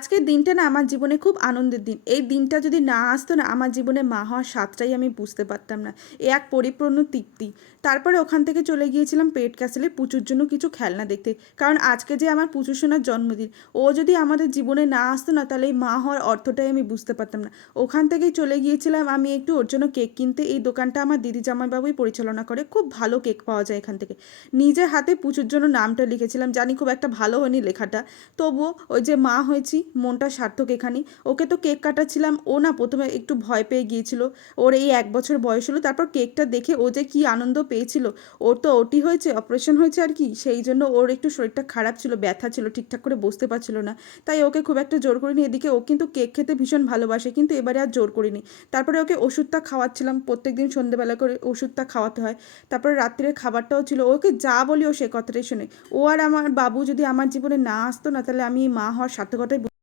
আজকের দিনটা না আমার জীবনে খুব আনন্দের দিন। এই দিনটা যদি না আসতো না আমার জীবনে মা হওয়ার স্বাদটাই আমি বুঝতে পারতাম না। এ এক পরিপূর্ণ তৃপ্তি। তারপরে ওখান থেকে চলে গিয়েছিলাম পেট ক্যাসেলে পুচুর জন্য কিছু খেলনা দেখতে। কারণ আজকে যে আমার পুচু সোনার জন্মদিন। ও যদি আমাদের জীবনে না আসতো না তাহলে এই মা হওয়ার অর্থটাই আমি বুঝতে পারতাম না। ওখান থেকেই চলে গিয়েছিলাম আমি একটু ওর জন্য কেক কিনতে। এই দোকানটা আমার দিদি জামাইবাবুই পরিচালনা করে। খুব ভালো কেক পাওয়া যায় এখান থেকে। নিজের হাতে পুচুর জন্য নামটা লিখেছিলাম। জানি খুব একটা ভালো হয়নি লেখাটা। তবুও ওই যে মা হয়েছি মনটা সার্থক এখানে। ওকে তো কেক কাটাচ্ছিলাম, ও না প্রথমে একটু ভয় পেয়ে গিয়েছিল। ওর এই 1 বছর বয়স হলো, তারপর কেকটা দেখে ও যে কি আনন্দ পেয়েছিল। ওর তো ওটি হয়েছে, অপারেশন হয়েছে আর কি, সেই জন্য ওর একটু শরীরটা খারাপ ছিল, ব্যথা ছিল, ঠিকঠাক করে বসতে পারছিল না। তাই ওকে খুব একটা জোর করিনি। এদিকে ও কিন্তু কেক খেতে ভীষণ ভালোবাসে, কিন্তু এবারে আর জোর করিনি। তারপরে ওকে ওষুধটা খাওয়াচ্ছিলাম, প্রত্যেকদিন সন্ধ্যেবেলা করে ওষুধটা খাওয়াতে হয়। তারপরে রাত্রের খাবারটাও ছিল, ওকে যা বলি ও সে কথাটাই শোনে। ও আর আমার বাবু যদি আমার জীবনে না আসতো না তাহলে আমি এই মা হওয়ার সার্থকতাই